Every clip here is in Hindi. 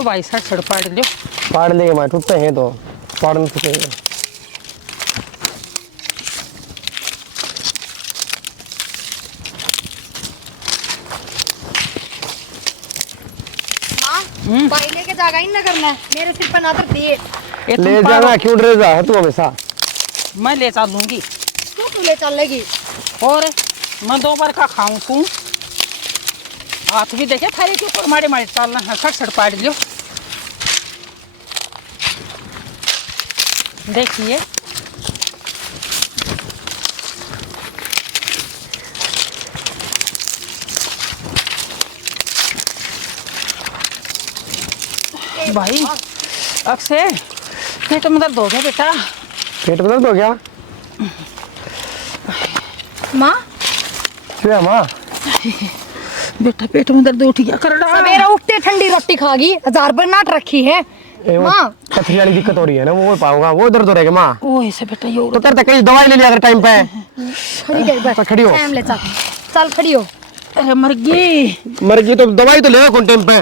लो भाई सड़ पाड़ लो। पाड़ लेंगे माँ, टूटते हैं तो पाड़ने टूटेंगे। भाई लेके जागा ही ना करना मेरे सिर पर नादर दिए। ले जाना क्यों डरे जा है तू हमेशा? मैं ले चलूंगी। तू ले चलेगी और मैं 2 बार का खाऊं तू हाथ भी देखे थारे के ऊपर मारे मारे चलना है। सड़ पाड़ लो। देखिए भाई अक्षय पेट में दर्द हो गया बेटा। पेट में दर्द हो गया? माँ क्या है माँ? बेटा पेट में दर्द उठ गया कर रहा। सवेरा उठते ठंडी रोटी खागी 1000 पर नाट रखी है माँ। पथरी वाली दिक्कत हो रही है ना, वो पाऊंगा वो दर्द हो रहेगा माँ। ओ ऐसे बेटा यो तो तेरे तक कहीं दवाई ले लिया अगर टाइम पे। खड़ी कर बस, खड़ी हो। टाइम ले चल चल खड़ी हो। अरे मर गई तो दवाई तो ले कौन टाइम पे।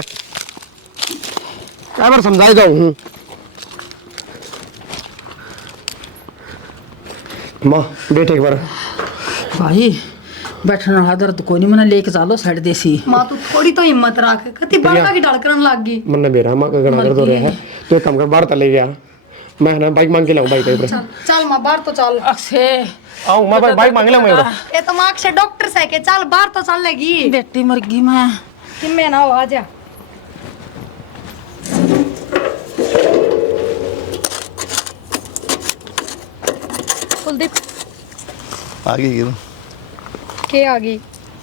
क्या बार समझाएगा हूँ माँ, बैठ एक बार। भाई बैठना रहा दर्द कोई नहीं, मैंने लेके चलो साइड देसी। माँ तू थोड़ी तो हिम्मत रख, कति बड़का की ढाल करन लाग गई। मन ने बेरा माँ का गला दर्द हो रहा है तो एक काम कर बाहर तले गया। मैं ना बाइक मांग के लाऊं बाइक पे। चल माँ बाहर तो चल। अक्षय आऊं मैं बाइक मांग लाऊं मैं। ये तो माँ से डॉक्टर से के चल बाहर तो चल लेगी। बेटी मर गई मैं। कि मैं ना हो आजा। कुलदीप आ गई के आ गई।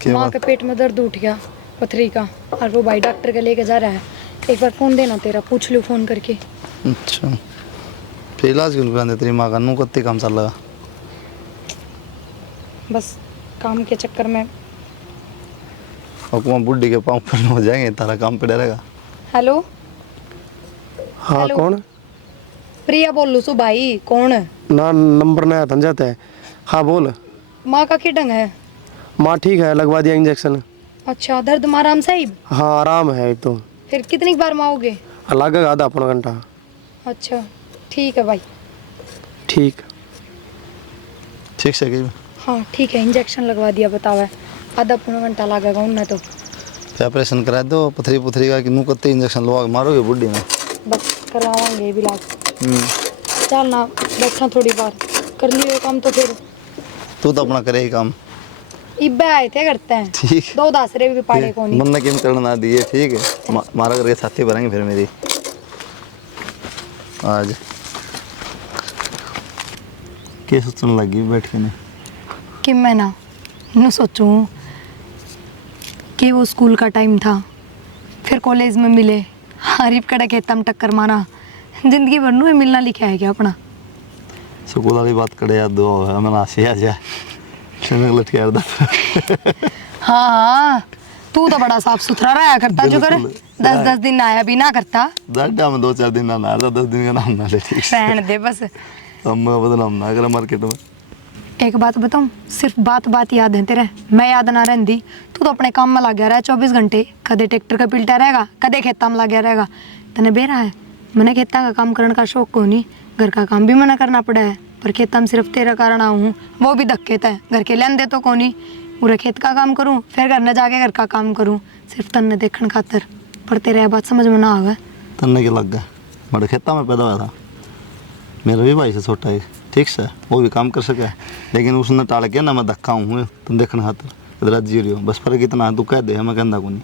माँ के पेट में दर्द उठ गया पथरी का और वो भाई डॉक्टर के लेके जा रहा है। एक बार फोन देना तेरा, पूछ लो फोन करके। अच्छा फिर इलाज क्यों कराते तेरी माँ का? नू कत्ते काम चल रहा? बस काम के चक्कर में। हुकुमा बुढ़ी के पाँव पर हो जाएंगे, तारा काम पे डरेगा। हेलो हाँ हेलो। कौन? प्रिया बोल लू सु भाई कौन? ना नंबर नया धन जाता है। हाँ बोल। माँ का क्या ढंग है? माँ ठीक है, लगवा दिया इंजेक्शन। अच्छा दर्द में आराम साहिब? हाँ आराम है एक तो। फिर कितनी बार में आओगे? लगेगा आधा पौना घंटा। अच्छा ठीक है भाई। ठीक से कि हाँ ठीक है, इंजेक्शन लगवा दिया बताओ। आधा पौना घंटा लगेगा उन्हें तो। फिर ऑपरेशन करा दो पथरी पुथरी का कि नू कत्ते इंजेक्शन लगा के मारोगे बुढ़ी में? बस करवाएंगे भी इलाज। चल ना बैठा थोड़ी बार कर लियो काम तो फिर। तू तो अपना करे ही काम। इब्बे आए थे करते हैं। ठीक 2 दासरे भी पाड़े को नहीं। मन ने किम करना ना दिए। ठीक है मारा करके साथी भरेंगे फिर मेरी आज। क्या सोचने लगी बैठ के? नहीं कि मैं ना यूँ सोचूं कि वो स्कूल का टाइम था, फिर कॉलेज में मिले, हरीफ कड़ा खेता में टक्कर मारा, जिंदगी भर नू मिलना लिखा है क्या अपना? स्कूल वाली बात करे याद दो है मैं आसे आ जा लट के यार। हाँ हाँ तू तो बड़ा साफ सुथरा रहा करता जो करे। 10-10 दिन आया भी ना करता। दादा में 2-4 दिन ना आया 10 दिन का नाम ना ले। ठीक है रहने दे बस। हम बदनाम ना करा मार्केट में। एक बात बताऊं, सिर्फ बात याद है तेरे, मैं याद ना रहती। तू तो अपने काम में लग गया रहा 24 घंटे, कदे ट्रैक्टर का पिलटा रहेगा, कदे खेता में लग गया रहेगा। तने बेरा है मैंने खेता का काम करने का शौक को नहीं, घर का काम भी मना करना पड़ा है, पर खेता में सिर्फ तेरा कारण आऊँ हूँ, वो भी धक्के था। घर के लेन दे तो को नहीं, पूरे खेत का काम करूँ फिर घर में जाके घर का काम करूँ, सिर्फ तन्ने देखने खातर। पर तेरे बात समझ में ना आ गया। तन्ने के लग गया, बड़े खेता में पैदा हुआ था। मेरा भी भाई से छोटा है, ठीक से वो भी काम कर सके, लेकिन उसने टाल के ना मैं धक्का हूँ तुम देखने खातर राजी रही हो। बस फर्क इतना तू कह दे मैं कहना को नहीं।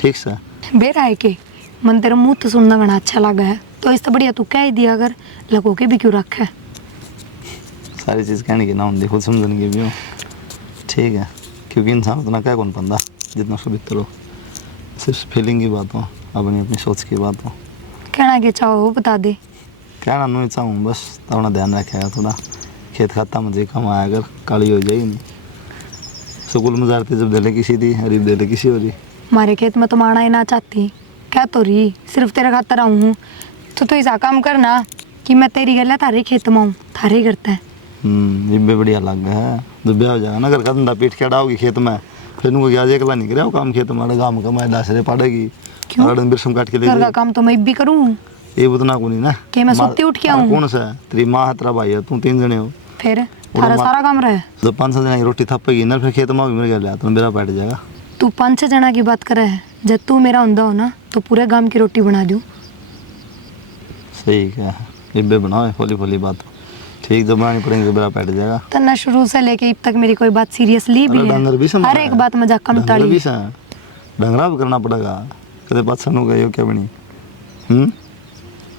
ठीक से बेरा है कि मन तेरा मुँह तो सुनना बड़ा अच्छा लगा है, तो इससे बढ़िया तू कह ही दिया अगर लगो के भी क्यों रखा है। सारी चीज़ कहने की ना होती, खुद समझने की भी हो। ठीक है क्योंकि इंसान उतना क्या कौन पाता जितना उसको भीतर हो। सिर्फ फीलिंग की बात हो, अपनी अपनी सोच की बात हो। कहना क्या चाहो वो बता दे। कहना नहीं चाहूँ, बस अपना ध्यान रखेगा थोड़ा। खेत खाता मुझे कम आया अगर काली हो जाएगी नहीं। स्कूल में जाते जब दले किसी दी हरीब दले किसी हो रही। हमारे खेत में तो मारना ही ना चाहती, क्या तो रही सिर्फ तेरा खातर आऊँ हूँ। तो ऐसा काम करना कि मैं तेरी गला थारे खेत में आऊँ, थारे ही करता है। ये भी बढ़िया लग गया है। जब ब्याह हो जाएगा ना, घर का धंधा पीट के अड़ाओगी खेत में, फिर उनको क्या अकेला नहीं करे काम खेत में गाँव का मैं डासरे पड़ेगी क्यों? अरड़न बिरसम काट के ले घर का दे। काम तो मैं भी करूँ। ये बुतना को नहीं ना कि मैं सोती उठ के आऊँ? कौन सा है? तेरी माँ है, तेरा भाई है, तू 3 जने हो। फिर थारा सारा काम रहे। जब 5-6 जना की रोटी थपेगी ना फिर खेत में भी मेरे गया तो मेरा बैठ जाएगा। तू 5-6 जना की बात करे है, जब तू मेरा हुंदा हो ना तो पूरे गांव की रोटी बना दूँ। सही क्या है, इब्बे बनाओ होली होली बात ठीक, जब बनानी पड़ेंगे मेरा बैठ जाएगा। तना शुरू से लेके अब तक मेरी कोई बात सीरियसली भी अरे डंगर भी है, समझ हर रहा एक है। बात मजाक कम डंगर टाली। भी सा डंगरा भी करना पड़ेगा, कदे बात सनु गई हो क्या बनी।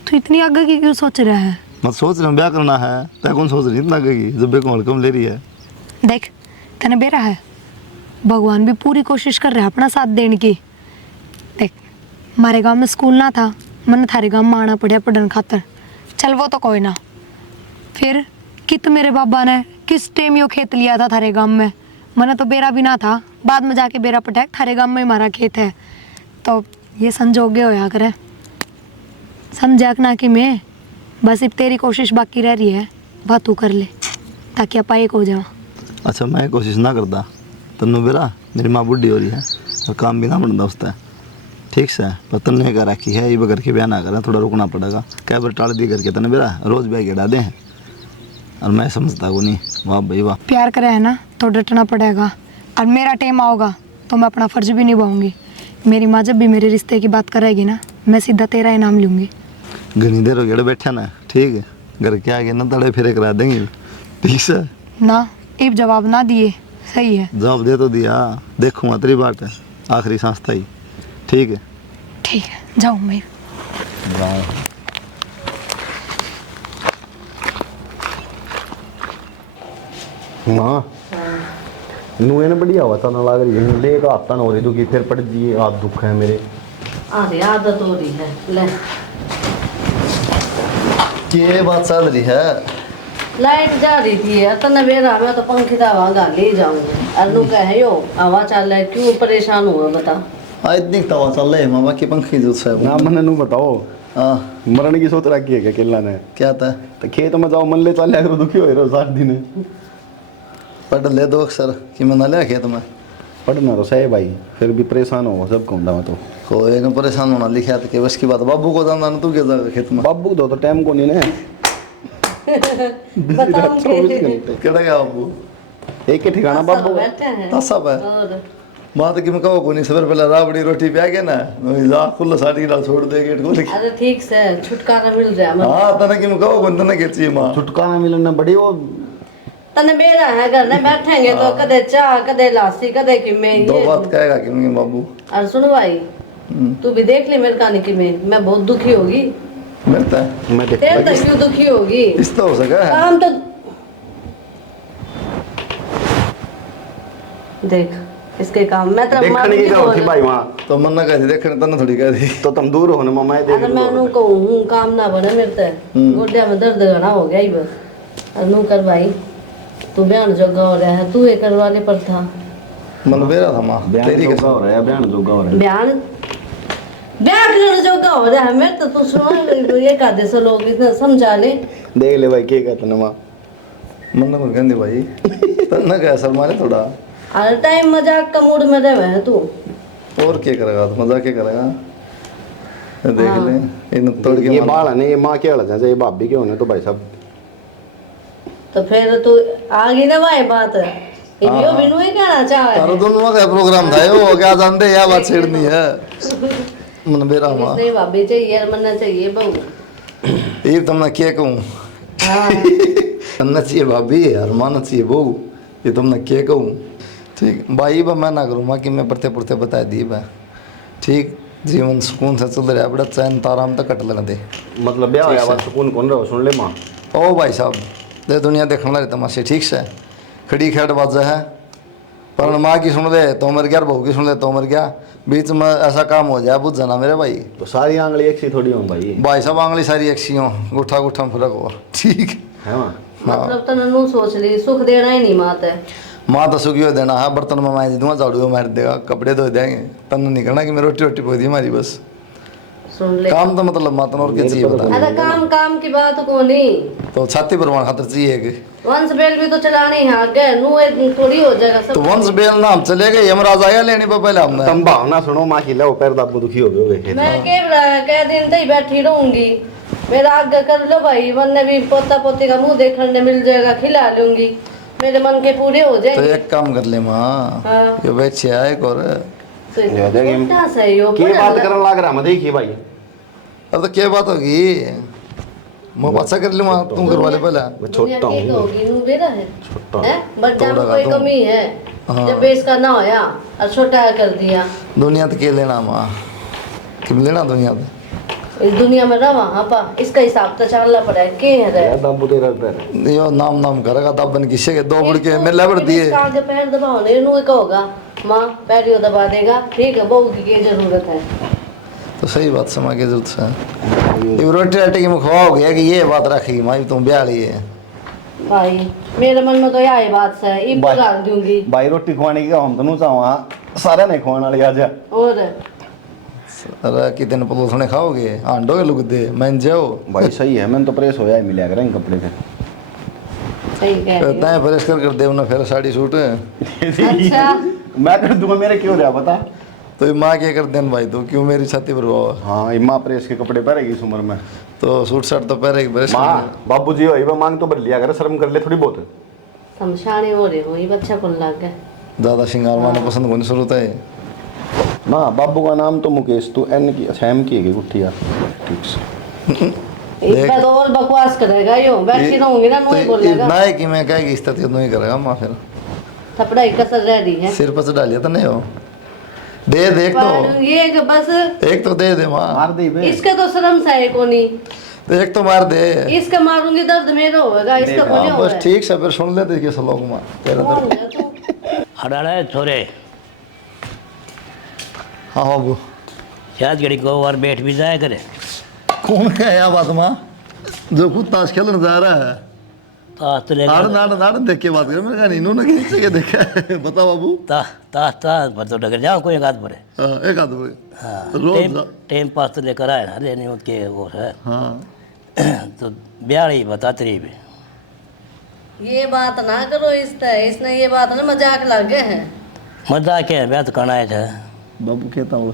तू इतनी आगे की क्यों सोच रहा है? मत सोच रहा हूँ ब्याह करना है, तय कौन सोच रही इतना आगे की, जब बेको हल्कम ले रही है। देख तने बेरा है, भगवान भी पूरी कोशिश कर रहा है अपना साथ देने की। देख हमारे गांव में स्कूल ना था, मैंने थारे गांव में आना पड़ा पढ़ने खातर। चल वो तो कोई ना, फिर कित मेरे बाबा ने किस टाइम यो खेत लिया था थारे गांव में, मैंने तो बेरा भी ना था, बाद में जाके बेरा पटाया, थारे गांव में ही हमारा खेत है। तो ये संजोगे होया करे, समझा ना कि मैं बस अब तेरी कोशिश बाकी रह रही है, बात तू कर ले ताकि आप एक हो जाओ। अच्छा मैं कोशिश ना करता तन्नू बेरा, मेरी माँ बुढ़ी हो रही है और काम भी ना बनता उसका, ठीक से। पर तन्ने कह रखी है ये बगर के ब्याह ना करें, थोड़ा रुकना पड़ेगा। क्या बार टाल दी करके तन्ने बेरा रोज़ ब्याह गिरा दे, और मैं समझता को नहीं। वाह भाई वाह, प्यार करे है ना तो डटना पड़ेगा, और मेरा टाइम आओगा तो मैं अपना फर्ज भी निभाऊंगी। मेरी माँ जब भी मेरे रिश्ते की बात करेगी ना, मैं सीधा तेरा ही नाम लूँगी। घनी देर हो गया बैठा ना, ठीक है, घर के आगे ना तड़े फिरे करा देंगे, ठीक से। ना अब जवाब ना दिए, सही है। जवाब दे तो दिया, देखूँगा तेरी बात है, आखिरी सांस था ही, ठीक है। ठीक है जाऊँ मैं। माँ नुए ने बढ़िया हुआ था ना, लग रही है ले का आता ना हो रही तो कि फिर पड़ जी हाथ दुख है मेरे। अरे आदत हो रही है ले। ये बात चल रही है, लाइट जा रही थी तने बेरा मैं तो पंखी का हवा ले जाऊंगी। अनु कहे यो हवा चल रहा है, क्यों परेशान हुआ बता। आज दिन तवा चल रहे मामा की पंखी जो है ना मन नू बताओ, हाँ मरण की सोच रखी है क्या किला ने? क्या था? तो खेत में जाओ मन ले चल करो, दुखी हो रहे सात दिन। पढ़ ले दो अक्सर कि मैं ना लिया खेत में। पढ़ना तो सही भाई, फिर भी परेशान हो सब कहूँ मैं तो। कोई ना परेशान होना लिखा तो बस की बात, बाबू को जाना तू क्या जाएगा खेत में? बाबू दो तो टाइम को नहीं ने बताऊं 24 घंटे केड़ा गया बाबू? एक ही ठिकाना बाबू का। बैठे हैं तासा पे और बात कि मैं कहो को नहीं, सवेरे पहले राबड़ी रोटी पे आ गया ना, जा खुला साड़ी डाल छोड़ दे गेट खोल के। अरे ठीक से छुटकारा मिल जाए मतलब। हाँ तने कि मैं कहो को तने के चाहिए मां छुटकारा मिलना बड़ी वो तने बेरा है घर में बैठेंगे तो कदे चाह कदे लासी कदे कि मैं दो ये। बात कहेगा कि मैं बाबू और सुन भाई तू भी देख ले मेरे कहानी की मैं बहुत दुखी होगी। मिलता है मैं देख तेरे तो क्यों दुखी होगी? इस तो हो सका है। काम तो देख इसके काम मैं तेरा मां देखने की नहीं क्या होती बोल। भाई वहाँ तो मन ना कहती देखने तने थोड़ी कहती। तो तुम दूर हो ना मामा, ये अरे मैं नू कहूँ काम ना बने मेरे ते गोड्या में दर्द घना हो गया ही बस। और नू कर भाई तू बयान जोगा हो रहा है, तू ये करवाने पर था। मन बेरा था मां बयान तेरी जोगा कसम। हो रहा है, बयान जोगा हो रहा है। बयान बयान जोगा हो रहा है मेरे तो, तू सुनो ये का दे लोग इतना समझा ले। देख ले भाई क्या कहते ना माँ। मन ना कहती भाई तन्ना कह सर मारे थोड़ा। हर टाइम मजाक का मूड में रहे है तू। और क्या करेगा तो मजाक क्या करेगा? देख ले इन तोड़ के ये मार। बाल है ना, ये माँ क्या लगा चाहिए भाभी के होने तो भाई साहब। तो फिर तू आगे ना भाई बात है इनियो बिनु ही कहना चाह तारो दोनों का प्रोग्राम था वो क्या जानते या बात छेड़नी है। मन बेरा मां नहीं भाभी चाहिए मन चाहिए बहू। ये तुमने क्या कहूँ हाँ अन्ना चाहिए भाभी यार, माना चाहिए बहू, ये तुमने क्या कहूँ? ठीक भाई बा मैं ना करूँ माँ कि मैं पढ़ते पढ़ते बता दी बा, ठीक जीवन सुकून से चल रहा है, बड़ा चैन ताराम तक कट लगा दे। मतलब ब्याह होया बात सुकून कौन रहो सुन ले माँ। ओ भाई साहब दे दुनिया देखने वाले तमाशे, ठीक से खड़ी खेड़ बाजा है, पर माँ की सुन ले तो मर गया, बहू की सुन ले तो मर गया, बीच में ऐसा काम हो जाए बुझ जाना मेरे भाई। तो सारी आंगली एक सी थोड़ी हो भाई साहब आंगली सारी एक सी हो, गुठा गुठा में फर्क हो, ठीक है माँ। मतलब तो ननू सोच ली सुख देना ही नहीं मात है। माँ तो सुखी हो देना है, बर्तन में माँ दूंगा, झाड़ू मार देगा, कपड़े धो देंगे, तन नहीं करना कि मैं रोटी रोटी पो दी हमारी बस। सुन ले काम तो मतलब मातन और क्या चाहिए बता। अरे काम काम की बात को नहीं। तो छाती पर खातर चाहिए कि वंश बेल भी तो चलानी है आगे, नू थोड़ी हो जाएगा तो सब। वंश बेल नाम चले गए, यमराज आया लेने पर पहले हमने। तुम भावना सुनो माँ की लो पैर दाबू दुखी हो गए। मैं कह दिन तक बैठी रहूंगी, मेरा आगे कर लो भाई, वरना भी पोता पोती का मुंह देखने मिल जाएगा, खिला लूंगी, मेरे मन के पूरे हो तो जाएंगे। एक काम कर ले माँ, हाँ। ये बच्चे आए और तो छोटा सा ही हो, की बड़ा बात लग- करने लग रहा मैं देखिए भाई। अब तो क्या बात होगी, मैं अच्छा कर लूँ तुम करवा ले पहले। मैं दुनिया छोटा के हूँ। कहोगी, नू बेरा है छोटा। हैं? बच्चा में थोड़ा कोई तो- कमी है हाँ। जब बेस का ना होया और छोटा कर दिया। दुनिया तो के लेना माँ, तुम लेना दुनिया तो। इस दुनिया में रवा आपा, इसका हिसाब तो चलना पड़ा है, के है रे? दाबू तेरा पैर। यो नाम करेगा तब बन किसे के दो बुड़ के मेरे लेबर दिए। इसका आगे पैर दबाओ नहीं, नू कहोगा माँ पैरियो दबा देगा, ठीक है, बहू की जरूरत है। तो सही बात समा की जरूरत है। ये रोटी राटी की मुखवा हो गया कि ये बात रखेगी माँ तुम ब्याह ली है। भाई मेरे मन में तो यही बात है, इब भाई- डाल दूंगी। भाई रोटी खवाने की हम तो नहीं चाहूँ, सारे नहीं खवाने वाले आज। और अरे कितने पलोसने खाओगे, आंडो के लुक दे मैं जाओ। भाई सही है, मैंने तो प्रेस होया ही मिला करेंगे कपड़े पे। सही कह रही हो। तय फ्रेश कर दे ना फिर साड़ी सूट। अच्छा मैं कर दूंगा, मेरे क्यों रहा बता। तो ये माँ क्या कर देन भाई, तो क्यों मेरी छाती पर हुआ। हाँ इम्मा प्रेस के कपड़े पहनेगी इस उम्र में। तो सूट शर्ट तो पहने ब्रश माँ बाबू जी हो मांग तो भर लिया करे, शर्म कर ले थोड़ी बहुत। समझाने हो रहे हो, ये बच्चा कौन लग गया? ज़्यादा श्रृंगार माने पसंद होने शुरू होता है। माँ बाबू का नाम तो मुकेश, तू एन की अच्छा एम की है गुट्ठी यार। ठीक से इसका तो और बकवास करेगा, यो बैठी रहूंगी ना, नू ही बोलेगा। ना है कि मैं कहेगी इस तरह नहीं करेगा माँ फिर थपड़ा ही कसर रह रही है। सिर पर से डालिए तो नहीं हो। दे देख पर तो ये कि बस एक तो दे दे माँ। मार दे बे। इसका तो शर्म सा है कोनी, तो एक तो मार दे। इसका मारूंगी दर्द मेरा होगा, इसका कोनी हाँ, होगा। बस ठीक से फिर सुन लेते कि लोग माँ तेरा कौन दर्द। है तू? अरे छोरे, हाँ बाबू शायद घड़ी को और बैठ भी जाया करे। कौन का है बात माँ, जो खुद ताश खेलने जा रहा है। ताश तो ले नाड़ नाड़ नाड़ देख के बात कर, मैंने कहा इन्होंने खींच के देखा है। बता बाबू। ताश पर तो डगर जाओ कोई एक आध पर। हाँ, एक आध बड़े हाँ रोज टाइम पास तो लेकर आए ना, लेने के वो है। हाँ तो ब्याह ही बता तेरी भी। ये बात ना करो इसने ये बात ना मजाक लगे है। मजाक है, ब्याह तो करना है था। बाबू कहता हुआ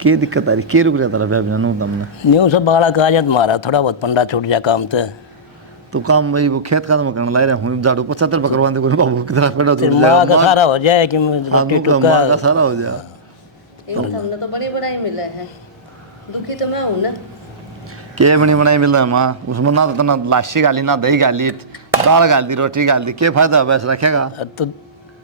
क्या दिक्कत आ रही, क्या रुक जाता रहा बिना नो तुमने। न्यू सब बाड़ा का जात मारा, थोड़ा बहुत पंडा छूट जा काम तो काम भाई वो खेत का तो करने ला रहा हूँ, झाड़ू 75 पकड़वा दे बाबू कितना पेड़ा फिर माँ का सारा हो जाए कि रोटी माँ टुक्का। का सारा हो जाए। इन हमने तो बड़ी बड़ाई मिला है, दुखी तो मैं हूँ ना। के बनी बनाई मिल रहा है माँ, उसमें ना तो ना लाशी गाली ना दही गाली, दाल गाल दी रोटी गाल दी, क्या फायदा वैसे रखेगा। तो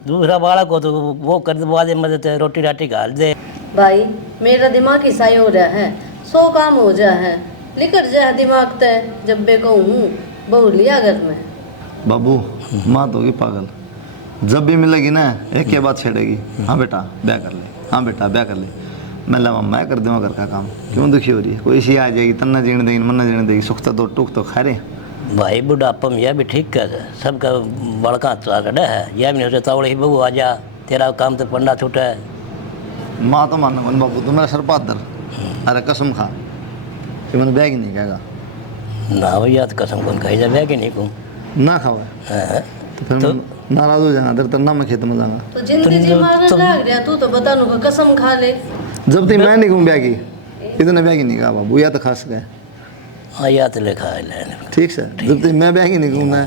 दूसरा बालक हो तो वो कर दे मदद, रोटी राटी घाल दे। भाई मेरा दिमाग ईसाई हो रहा है, 100 काम हो जा है, निकट जा दिमाग तय जब बे कहूँ बहु लिया घर में। बाबू माँ तो होगी पागल, जब भी मिलेगी ना एक के बाद छेड़ेगी, हाँ बेटा ब्याह कर ले, हाँ बेटा ब्याह कर ले। मैं ला मम्मा कर दूँगा घर का काम, क्यों दुखी हो रही है। कोई सी आ जाएगी तन्ना जीने देगी मन्ना जीने देगी, सुख तो दो टूक तो खा रहे। भाई बुढ़ापा में यह भी ठीक कर, सबका बड़का चाकड़ा है, यह भी नहीं सोचता तावड़े ही बहू आ जा, तेरा काम तो पंडा छूटा है। माँ तो मानो मन बाबू, तो मेरा सर पादर, अरे कसम खा कि मैंने बैग ही नहीं कहेगा ना भैया तो कसम कौन कही जा कि नहीं को ना खावा। तो फिर मैं नाराज हो जाऊंगा, तेरे तरना मैं खेत में जाऊंगा। तो जिंदगी जी मारने लग रहा, तू तो बता नु कसम खा ले। जब तक मैं नहीं कहूँ बैगी, इतने बैगी नहीं कहा बाबू, या तो खास गए हाँ या तो लिखा है लेने। ठीक से। जब तक मैं बैगी नहीं कहूँ ना,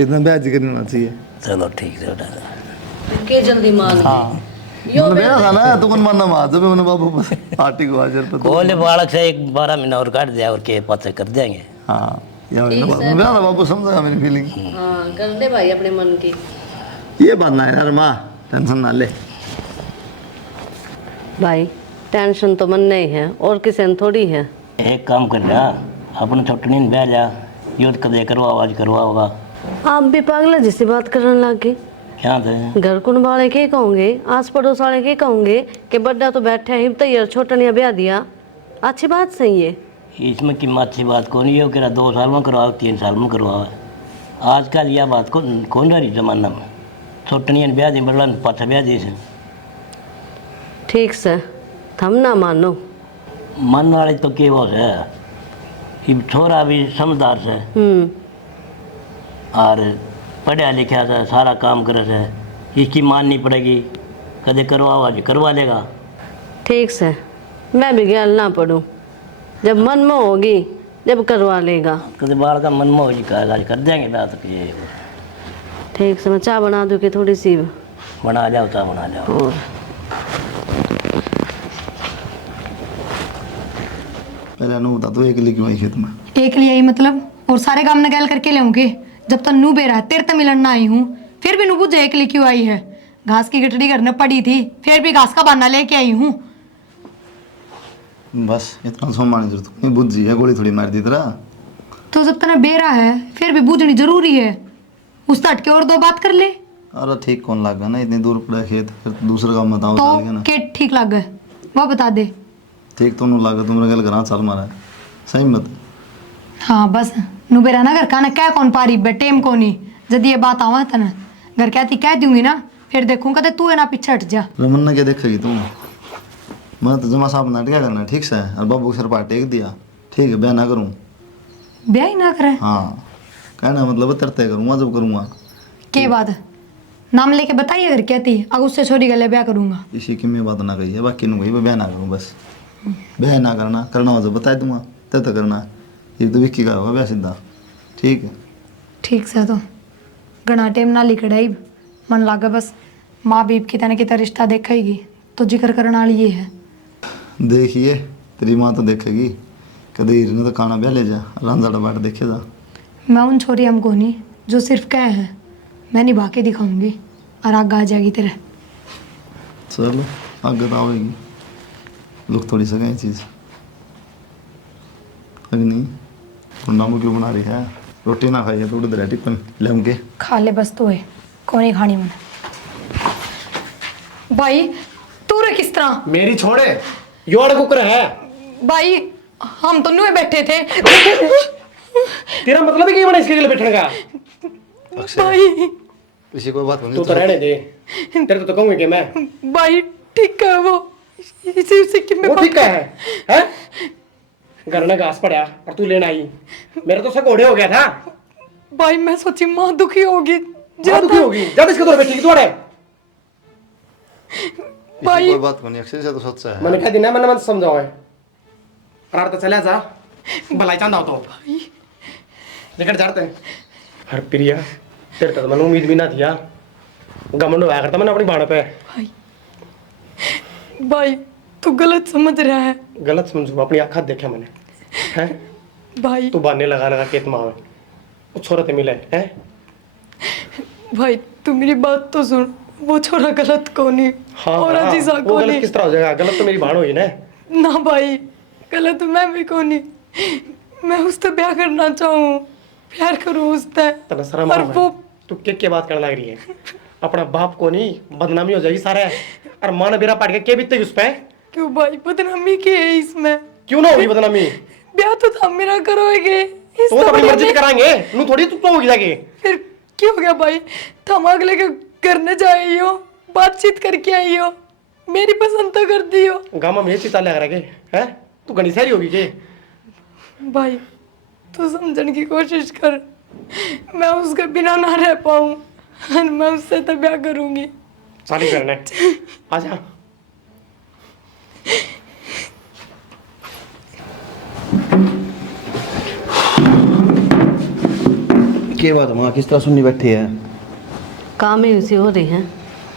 इतना ब्याह जिक्र नहीं होना चाहिए। चलो ठीक है। के जल्दी मान हाँ यो मैंने बेड़ा था ना, तो कौन मानना माँ, जब मैंने बाबू पार्टी को हाजिर पर कोले बालक से एक 12 महीना और काट दिया और के पत्ते कर देंगे। हाँ यार बेड़ा था बाबू, समझा मेरी फीलिंग। हाँ कर दे भाई अपने मन की। ये बात ना है यार माँ, टेंशन ना ले। भाई टेंशन तो मन नहीं है और किसी ने थोड़ी है। एक काम कर रहा, अपने छोटनी ने बह जा, युद्ध कदे करवा आवाज करवा होगा। आप भी पागल जैसी बात करने लगे। क्या थे घर कुन वाले के कहोगे, आस पड़ोस वाले के कहोगे कि बड्डा तो बैठा है तैयार छोटनिया ब्याह दिया। अच्छी बात सही है, इसमें की अच्छी बात कौन है कि 2 साल में करवाओ 3 साल में करवाओ। आजकल यह बात कौन रही जमाना में, छोटनी ने ब्याह दी बड़ा पाछा ब्याह दी से। ठीक से थम ना मानो। मन वाले तो के वो है, ये छोरा भी समझदार से और पढ़ा लिखा था, सारा काम करे से, इसकी माननी पड़ेगी, कदे करवा करवा लेगा। ठीक से मैं भी ज्ञान ना पढ़ूँ, जब मन में होगी जब करवा लेगा। कदे बार का मन में हो जी कर देंगे बात। ये ठीक से मैं चाय बना दूँ कि थोड़ी सी बना जाओ, चाह बना जाओ। और पहले अनु बता दो, एक क्यों आई खेत में? एक लिए आई मतलब, और सारे काम नगैल करके लेऊंगे। जब तक नू बेरा है तेरे तो मिलन ना आई हूँ, फिर भी नू बुझे एक लिए क्यों आई है? घास की गठड़ी घर में पड़ी थी, फिर भी घास का बहाना लेके आई हूँ। बस इतना सो मानी जरूरत नहीं, बुझ जी है, गोली थोड़ी मार दी तेरा। तो जब तक बेरा है फिर भी बूझनी जरूरी है, उस हट के और दो बात कर ले। अरे ठीक कौन लगा ना, इतनी दूर पड़ा खेत, फिर दूसरा काम बताओ चल गया ना। तो के ठीक लग गए वो बता दे। ठीक तो नहीं लगा, तुमने गल करा चल मारा सही मत। हाँ बस नू बेरा ना घर का ना क्या कौन पारी बेटेम को नहीं, यदि ये बात आवा था ना घर कहती कह दूंगी ना, फिर देखूंगा तो तू है ना पीछे हट जा। रमन ने क्या देखेगी तुम? मैं तो जमा साहब नाटक क्या करना ठीक से, और बाबू सर पार टेक दिया, ठीक है ब्याह ना करूँ। ब्याह ही ना करे? हाँ कहना मतलब तरते करूँगा जब करूँगा। के बात नाम लेके बताइए अगर कहती अब उससे छोरी गले ब्याह करूंगा। इसी की मैं बात ना कही है, बाकी नु कही ब्याह ना करूँ बस। ब्याह ना करना हो तो बता दूंगा, तब करना। ये तो विक्की का होगा ब्याह सीधा, ठीक है? ठीक से तो घना टेम ना लिखड़ाई मन लागा, बस माँ बीप की तरह कितना रिश्ता देखेगी तो जिक्र करने वाली ये है। देखिए तेरी माँ तो देखेगी, कदे हीर ने तो खाना ब्याह ले जा, रांझा बाट देखे जा। मैं उन छोरी हमको नहीं जो सिर्फ कह है, मैं निभा के दिखाऊंगी और आग आ जाएगी तेरे। चलो आगे तो आएगी, लोग थोड़ी सकें चीज़ अभी नहीं। नामो क्यों बना रही है? रोटी ना खाई है तो उड़ दे टिफिन ले उनके खा ले बस, तो है कौन ही खानी मैंने। भाई तू रे किस तरह? मेरी छोड़े योड़ कुकर है। भाई हम तो नुए बैठे थे। तेरा मतलब है कि बना इसके लिए बैठने का? भाई किसी कोई बात नहीं, तू तो रहने दे, तेरे तो कहूंगे कि मैं भाई ठीक है वो इसी की मैं वो ठीक है? घर में घास पड़ा और तू लेना आई, मेरा तो सब ओढ़े हो गया था। भाई मैं सोची माँ दुखी होगी, ज्यादा दुखी होगी, ज्यादा इसके तो बैठी तू अरे। भाई कोई बात नहीं, अक्षर से तो सच्चा है। मैंने कह दी ना, मैंने मत समझाओ है प्रार तो चला जा भलाई चांदा हो तो निकट जाते हैं। हर प्रिया तेरे तो मैंने उम्मीद भी ना दिया, घमंड होया करता मैंने अपनी बाण पे। भाई तू गलत समझ रहा है। गलत समझू, अपनी आँखा देखा मैंने हैं। भाई तू बहाने लगा लगा के माँ वो छोरा ते मिले हैं। भाई तू मेरी बात तो सुन, वो छोरा गलत कौन हाँ और हाँ, अजीजा वो कौन गलत किस तरह हो जाएगा? गलत तो मेरी बाण हुई ना। ना भाई गलत मैं भी कौन, मैं उससे ब्याह करना चाहूँ, प्यार करूँ उससे। तना शर्म और आ वो तू के बात करने लग रही है? अपना बाप को नहीं बदनामी हो जाएगी सारा, और माँ ने बेरा पाट के बीतते उस पे। क्यों भाई बदनामी की है इसमें? क्यों ना होगी बदनामी? ब्याह तो हम मेरा करोगे, तो वो तो अपनी मर्जी से कराएंगे, नू थोड़ी तू तो होगी जाके। फिर क्यों हो गया भाई? तुम अगले के करने जाई हो, बातचीत करके आई हो, मेरी पसंद तो कर दी हो। गामा में चिता लग रहा है, तू घनी सारी होगी के? भाई तू समझने की कोशिश कर, मैं उसके बिना ना रह पाऊँ, मैं उससे तो ब्याह करूंगी। शादी करने आजा। क्या बात माँ, किस तरह सुननी बैठी है? काम ही उसी हो रही है।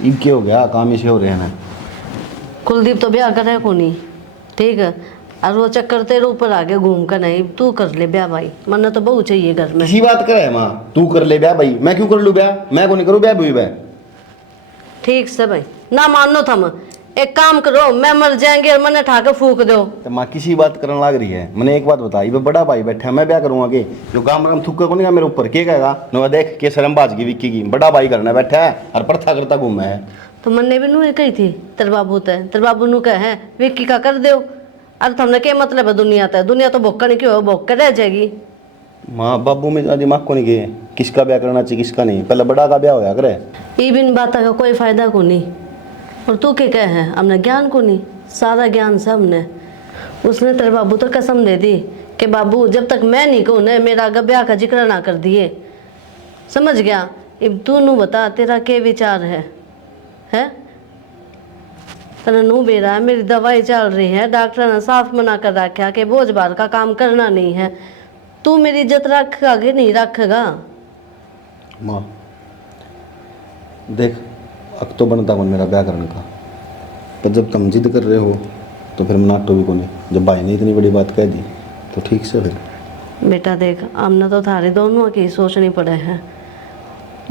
इब क्या हो गया? काम इसे हो रहे हैं ना। कुलदीप तो ब्याह करे को नहीं, ठीक है, और वो चक्कर तेरे ऊपर आगे घूम कर नहीं, तू कर ले ब्याह भाई, मरना तो बहुत चाहिए घर में। किसी बात करे माँ, तू कर ले ब्याह भाई, मैं क्यों कर लूँ ब्याह? मैं को नहीं करूँ ब्याह भी। ठीक से भाई ना मानो थम, एक काम करो, मैं मर जाएंगे और मैंने ठाकर फूक दो। तो माँ किसी बात करने लग रही है? मैंने एक बात बताई, वो बड़ा भाई बैठा है, मैं ब्याह करूँगा के? जो गाँव में थुक्का को नहीं मेरे ऊपर के कहेगा न? देख के शर्मबाज की विक्की की, बड़ा भाई करना बैठा है और प्रथा करता घूमा है। तो मन्ने भी नू कही थी तेरे बाबू ते, तेरे बाबू नू कहे विक्की का कर दो। अरे तुमने क्या मतलब है दुनिया ते? दुनिया तो भोक्कन की हो, भोक कर रह जाएगी। माँ बाबू में दिमाग को नहीं गए, किसका ब्याह करना चाहिए किसका नहीं, पहले बड़ा का ब्याह होया करे। ये बिन बात का कोई फायदा को नहीं। और तू क्या कहे है? हमने ज्ञान को नहीं, सारा ज्ञान से हमने। उसने तेरे बाबू तो कसम दे दी कि बाबू जब तक मैं नहीं कहूँ न मेरा ब्याह का जिक्र ना कर दिए, समझ गया? इब तू नू बता तेरा क्या विचार है तना नू बेरा मेरी दवाई चल रही है, डॉक्टर ने साफ मना कर रखा कि बोझ भार का काम करना नहीं है। तू मेरी इज्जत रखेगा कि नहीं रखेगा? माँ देख, अब तो बनता कौन मेरा ब्याह करने का, पर जब तुम जिद कर रहे हो तो फिर नाटो भी कोने। जब भाई ने इतनी बड़ी बात कह दी तो ठीक से फिर। बेटा देख, हमने तो थारे दोनों की सोचनी पड़े हैं,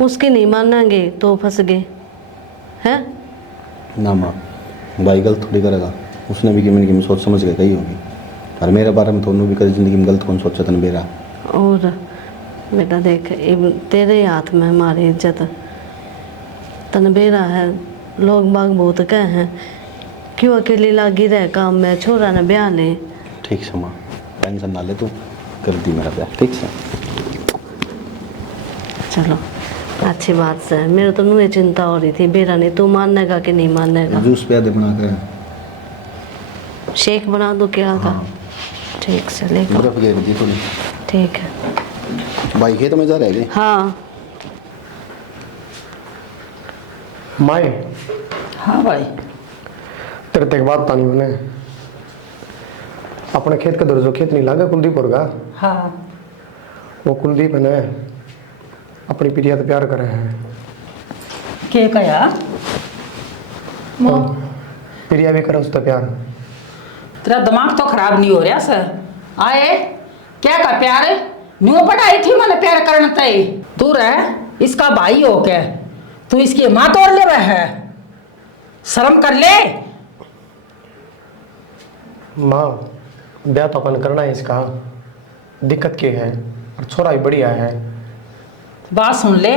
उसकी नहीं मानेंगे तो फंस गए हैं। ना माँ, भाई गलत थोड़ी करेगा, उसने भी कि सोच समझ के कही होगी। और मेरे बारे में तो उन्होंने भी कभी जिंदगी में गलत कौन सोचा था मेरा। और बेटा देख, तेरे हाथ में हमारी इज्जत तन बेरा है। लोग बाग बहुत कहे हैं क्यों अकेली लागी रहे काम में, छोरा ने ब्याह ले। ठीक से माँ, टेंशन ना ले, तू कर दी मेरा ब्याह ठीक से। चलो अच्छी बात से, मेरे तो मुझे चिंता हो रही थी बेरा ने तू मानेगा कि नहीं मानेगा। जूस पिया दे बना के, शेक बना दो क्या का? ठीक से लेकर बर्फ गिर दी थोड़ी। ठीक है। भाई खेत में जा रहे हैं? हाँ माए हाँ भाई। तेरे तक बात तानी मैंने अपने खेत का दर्जो खेत नहीं लागा कुलदीप और का। हाँ वो कुलदीप ने अपनी प्रिया से प्यार करे हैं। के कया? प्रिया भी करे उससे प्यार। तेरा दिमाग तो खराब नहीं हो रहा सर? आए क्या का प्यार न्यू पढ़ाई थी मैंने प्यार करना तय। तू रह इसका भाई हो क्या? तू इसकी माँ तोड़ ले रहा है, शर्म कर ले। माँ ब्याह तो अपन करना है इसका, दिक्कत क्या है? और छोरा भी बढ़िया है। बात सुन ले,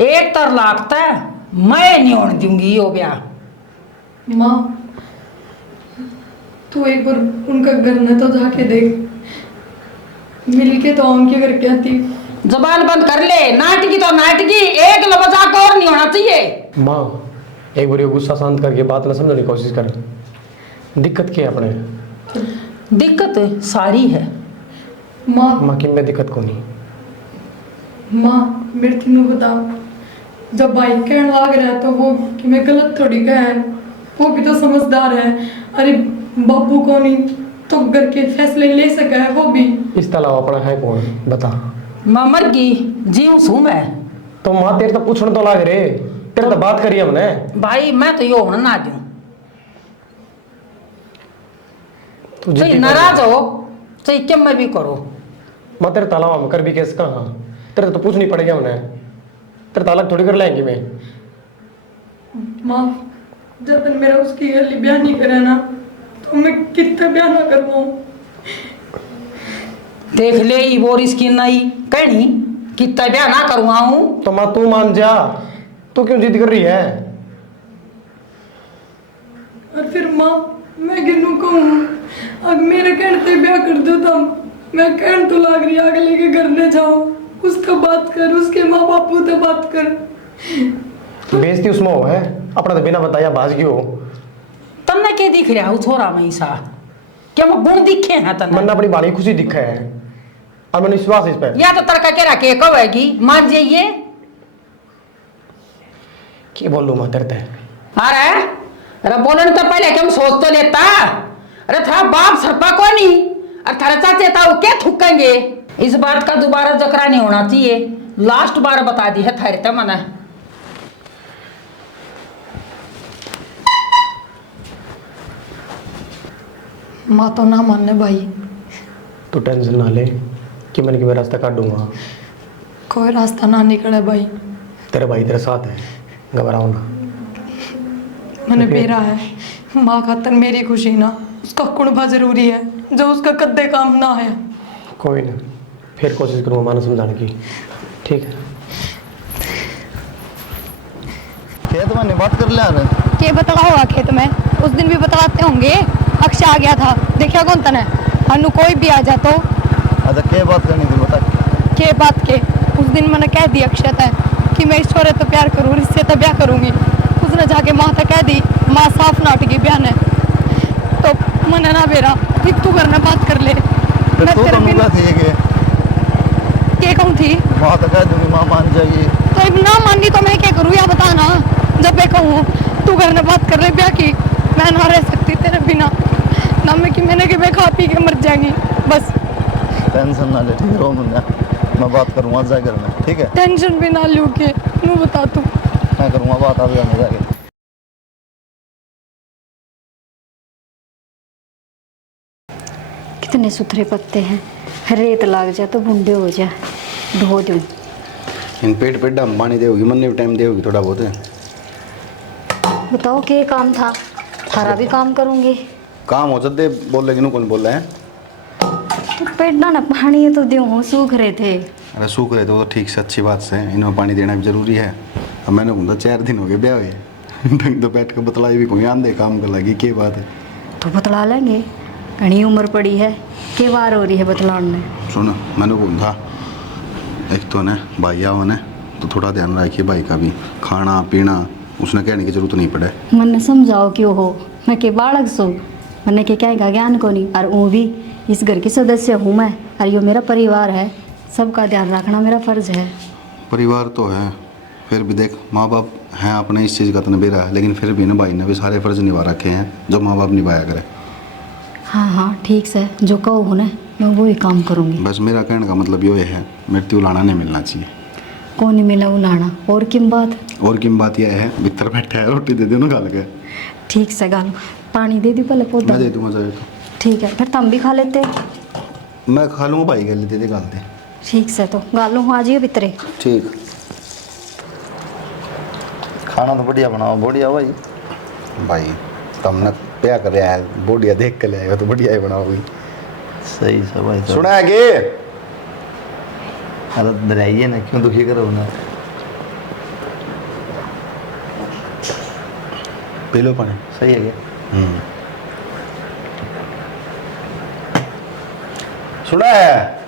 एक तर लागता है मैं नहीं होने दूंगी यो ब्याह। माँ तू एक बार उनका घर न तो जाके देख, मिलके तो उनके घर क्या थी। जबान बंद कर ले, नाटकी तो नाटकी, एक लबजा का और नहीं होना चाहिए। माँ एक बार ये गुस्सा शांत करके बात न समझने की कोशिश कर। दिक्कत क्या है अपने? दिक्कत सारी है माँ की में दिक्कत को नहीं। माँ मेरे तीनों बता, जब भाई कहने लाग रहा है तो वो कि मैं गलत थोड़ी कह है, वो भी तो समझदार है। अरे बाबू को नहीं तो घर के फैसले ले सका है वो भी। इस अलावा अपना है कौन बता? मैं मर गई जीव सू मैं। तो माँ तेरे तो पूछने तो लाग रे, तेरे तो बात करी हमने। भाई मैं तो यो होना ना दूं। तू चाहे जिद्दी नाराज कर। हो चाहे क्या मैं भी करो। माँ तेरे ताला हम कर भी कैसे कहाँ? तेरे तो पूछनी पड़ेगी हमने, तेरे ताला थोड़ी कर लेंगे मैं। माँ जब तक मेरा उसकी गली ब्याह नहीं करे ना तो मैं कितना ब्याह ना करवाऊं। देख ले ई बोर इसकी नई कहनी कि तब्या ना करवाऊं। तो माँ तू मान जा, तू क्यों जिद कर रही है? और फिर माँ मैं गिनू कहूँ, अब मेरे कहने से ब्याह कर दो तुम। मैं कहने तो लाग रही अगले के घर ले जाओ, उसका बात कर, उसके माँ बापू से बात कर। बेइज्जती उसमें हो है, अपना तो बिना बताया भाज गई हो। तन्ने के दिख रहा हूँ छोरा में ईसा क्या मैं गुण दिखे हैं तन्ने? मन अपनी बाली खुशी दिखा है और मैंने विश्वास इस पर। या तो तड़का के रखे कब आएगी मान जाइए। क्या बोलूँ मैं तेरे ते? अरे बोलने तो पहले क्या सोच तो लेता। अरे था बाप सरपा को नहीं और थारे चाचे था वो क्या थूकेंगे। इस बात का दोबारा जकरा नहीं होना चाहिए, लास्ट बार बता दी है थारे तो मना। माँ तो ना मानने भाई। तू टेंशन ना ले कि मैंने कि मैं रास्ता काट दूंगा। कोई रास्ता ना निकले भाई। तेरे भाई तेरे साथ है, घबराओ ना। मैंने बेरा है, माँ खातर मेरी खुशी ना उसका कुणबा जरूरी है, जो उसका कद्दे काम ना है। कोई ना, फिर कोशिश करूँगा मानो समझाने की। ठीक है। खेत में नहीं बात कर लिया रे। के बतला होगा खेत में, उस दिन भी बतलाते होंगे। अक्षय आ गया था, देखा कौन तने? हनु कोई भी आ जा तो अच्छा क्या बात करनी थी बता। के बात के उस दिन मैंने कह दी अक्षय है कि मैं ईश्वर तो प्यार करूँ, इससे तो ब्याह करूंगी। उसने जाके माँ तक कह दी, माँ साफ नाटकी ब्याह ने। तो मैंने ना बेरा तू घर में बात कर ले। मैं तो तेरे बिना ठीक है क्या कहूँ थी? बात कह दूंगी माँ मान जाएगी। तो अब ना मानी तो मैं क्या करूँ या बता ना। जब मैं कहूँ तू घर में बात कर रहे ब्याह की, मैं ना रह सकती तेरे बिना। ना मैं कि मैंने कि मैं खा पी के मर जाएंगी बस। टेंशन ना ले, ठीक है, रो मुन्ना, मैं बात करूँगा जा घर में, ठीक है? टेंशन भी ना लू के नू बता तू। मैं करूँगा बात आप घर में जाके। कितने सुथरे पत्ते हैं, रेत लाग जाए तो बूंदे हो जाए, धो दूँ। इन पेट पेट डाम पानी देगी, मन ने टाइम देगी थोड़ा बहुत है। बताओ क्या काम था, थारा भी काम करूँगी। काम हो जाते बोल लेकिन कौन बोल रहा है? तो पेट ना पानी तो दूँ, सूख रहे थे। अरे सूख रहे थे वो तो ठीक से, अच्छी बात से, इनमें पानी देना भी जरूरी है। अब मैंने बोला 4 दिन हो गए ब्याह हुए, ढंग तो बैठ कर बतलाई भी कोई आंधे काम कर लगी, क्या बात है? तो बतला लेंगे, घनी उम्र पड़ी है, के बार हो रही है बतलाने। सुनो मैंने बोला एक तो ना भाई आओ ना तो थोड़ा ध्यान रखिए भाई का भी, खाना पीना उसने कहने की जरूरत नहीं पड़े। मन समझाओ क्यों हो, मैं के बालक सो, मैंने के क्या ज्ञान को नहीं। और वो भी इस घर की सदस्य हूँ मैं, और ये मेरा परिवार है, सबका ध्यान रखना मेरा फर्ज है। परिवार तो है, फिर भी देख माँ बाप हैं अपने, इस चीज़ का तो नबेरा है, लेकिन फिर भी ना भाई ने भी सारे फर्ज निभा रखे हैं जो माँ बाप निभाया करे। हाँ हाँ ठीक से, जो कहो हो ना मैं वो ही काम करूँगी। बस मेरा कहने का मतलब ये है, मृत्यु लाना नहीं मिलना चाहिए। कौन नहीं मिला उलाना, और किम बात? और किम बात यह है, भीतर बैठा है, रोटी दे दो ना गाल के। ठीक से गालो, पानी दे दी पहले पौधा। मैं दे दूँगा जाए तो। ठीक है, फिर तुम भी खा लेते। मैं खा लूँगा भाई के लिए, दे दे गाल दे। ठीक से, तो गालो हूँ आ जाइए भीतरे। ठीक। खाना तो बढ़िया बनाओ, बढ़िया भाई। भाई तुमने क्या कर रहा है, बढ़िया देख कर ले आएगा तो बढ़िया ही बनाओगी। सही से भाई। तो सुना है कि अरे डराइए ना, क्यों दुखी करो ना। पी लो पानी। सही है क्या? सुना है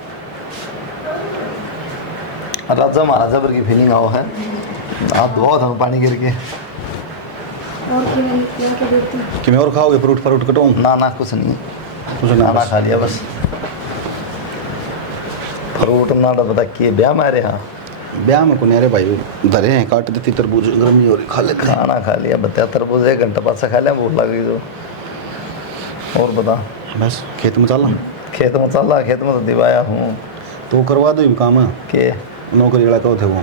राजा महाराजा पर की फीलिंग आओ है, आप बहुत हम पानी गिर के। कि मैं और खाओगे, फ्रूट फ्रूट कटाऊँ? ना ना कुछ नहीं, कुछ ना, खाना बस। खा लिया बस। फ्रूट ना तो पता किए ब्याह मारे। हाँ ब्याह में कोने, अरे भाई धरे हैं, काट देती तरबूज, गर्मी हो रही, खा लेते हैं। खाना खा लिया, बत्या तरबूज 1 घंटा बाद से खा लिया, भूख लग गई तो। और बता, बस खेत में चला खेत में चल रहा, खेत में तो दिवाया हूँ। तो करवा दो ये काम है, के नौकरी वाला कहो थे वो।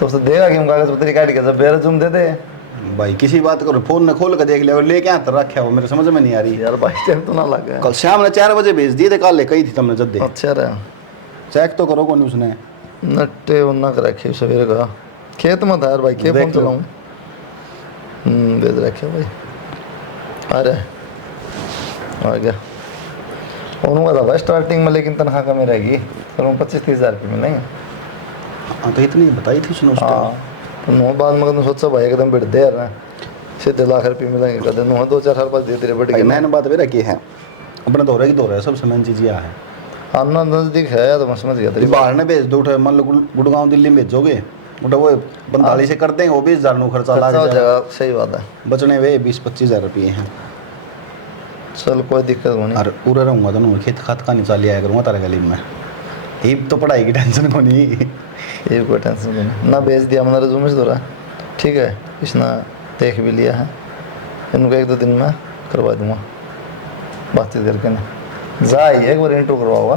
तो उसे देगा क्यों कागज पत्री काट के, जब बेर जुम दे दे। भाई किसी बात करो, फोन ने खोल कर देख लिया और लेके यहाँ तक रखा हो, मेरे समझ में नहीं आ रही। यार भाई टाइम तो ना लगा। कल शाम ने 4 बजे भेज दिए थे, कल ले कही थी तुमने जद्दे। अच्छा रहा, चेक तो करो कौन उसने। नट्टे उन्ना कर रखे सवेरे का, खेत में था यार भाई, क्या फोन देख लो। चलाऊँ। भेज रखे भाई, अरे आ गया। उन्होंने था भाई स्टार्टिंग में, लेकिन तनख्वाह कम रहेगी, फिर 25-30 हज़ार रुपये मिलेंगे। हाँ तो इतनी बताई थी उसने उसको। हाँ तो नो बाद में कदम सोचा भाई एकदम बिट दे यार, सीधे लाख रुपये मिलेंगे कदम नो 2-4 साल बाद धीरे धीरे बढ़ भाई गए। मैंने बात भी रखी है, अपने दौरे की दौरा है, सबसे मेन चीज़ यह है। आना नज़दीक है या तो मैं समझ गया तेरी बात। बाहर ने भेज दो, उठे मान लो गुड़गांव दिल्ली में भेजोगे, उठे वो 45 से कर देंगे, वो 20,000 नो खर्चा खर्चा हो लग जाएगा, जाएगा, सही बात है। बचने वे 20-25 हज़ार रुपये हैं। चल कोई दिक्कत नहीं। और पूरा रहूँगा तो नहीं, खेत खात का नहीं चाल आया करूँगा तारे गली में, ही तो पढ़ाई की टेंशन को नहीं। ये कोई टेंशन नहीं ना, भेज दिया मैंने रिज्यूमे से दौरा, ठीक है, इसने देख भी लिया है, इनको 1-2 दिन में करवा दूंगा बातचीत करके ना। जा एक बार इंटरव्यू करवाओगा,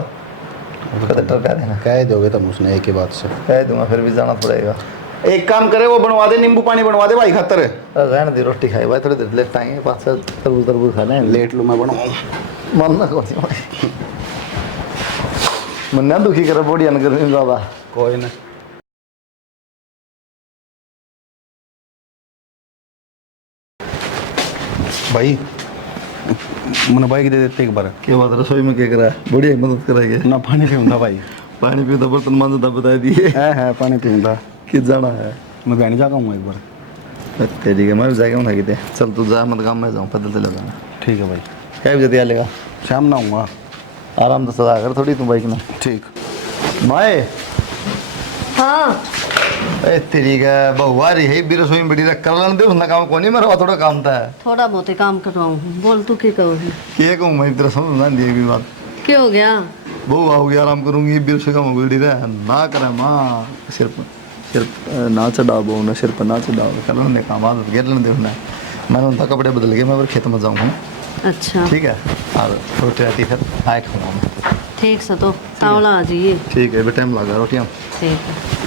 कदर टरका देना, कह दोगे तुम उसने एक ही बात से। कह दूंगा, फिर भी जाना पड़ेगा। एक काम करे, वो बनवा दे, नींबू पानी बनवा दे भाई खातर। रहने दी, रोटी खाई भाई, थोड़ी देर लेट आएंगे, 5-7 तरबूज खा लें, लेट लो, मैं बनवाऊँ। मन ना कौन भाई मन ना दुखी करे, बॉडी गर्मी में ज़्यादा। कोई ना। भाई मैंने बाइक दे देते एक बार। क्या बात, रसोई में क्या करा है, बढ़िया मदद कराएंगे ना पानी पीऊँगा भाई। पानी पीता, बर्तन मांजता, बता दिए है पानी पीऊँगा। कि जाना है। मैं बहनी जागा हूँ एक बार। तेरी के मैं भी जाएगा ना कितने, चल तू जा, मत काम में जाऊँ, पैदल चले जाना। ठीक है भाई, क्या भी जल्दी लेगा, शाम ना आऊँगा। आराम से सजा कर थोड़ी तू बाइक में। ठीक। माए हाँ ए तेरी का बहुआ रही है, बीर रसोई में बड़ी रख कर लेने दे, उसना काम को नहीं, मेरा थोड़ा काम था। थोड़ा बहुत ही काम कर रहा हूँ, बोल तू क्या कहोगी? ये कहूँ मैं तेरा समझ ना दिए की बात। क्या हो गया? बहु आओगी आराम करूंगी बिल से कम बिल्डी रहे ना करे माँ सिर ना चढ़ाओ बहु ना सिर पर ना चढ़ाओ कल ने काम आ गेट लेने देना मैंने उनका कपड़े बदल के मैं फिर खेत में जाऊँगा अच्छा ठीक है और रोटी राती फिर आए खाऊंगा मैं ठीक से तो सांवला आ जाइए। ठीक है टाइम लगा रोटियाँ ठीक है।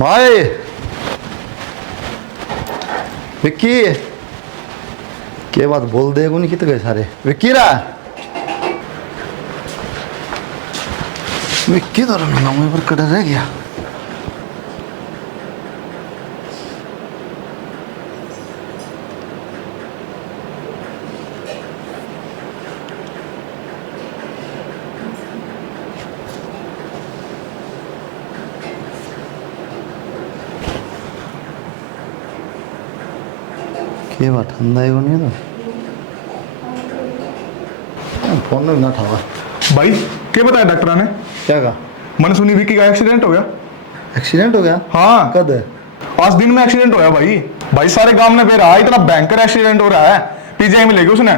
माए विक्की के बात बोल दे नहीं कितने गए सारे विक्की रा विक्की तो रहा मैं पर कड़ा रह गया के बात ठंडा है वो नहीं तो फोन में ना था भाई क्या बताया डॉक्टर ने? क्या कहा मैंने सुनी विक्की का एक्सीडेंट हो गया। एक्सीडेंट हो गया हाँ कद आज दिन में एक्सीडेंट होया भाई सारे गांव ने बेरा इतना भयंकर एक्सीडेंट हो रहा है पीजीआई में ले गए उसने।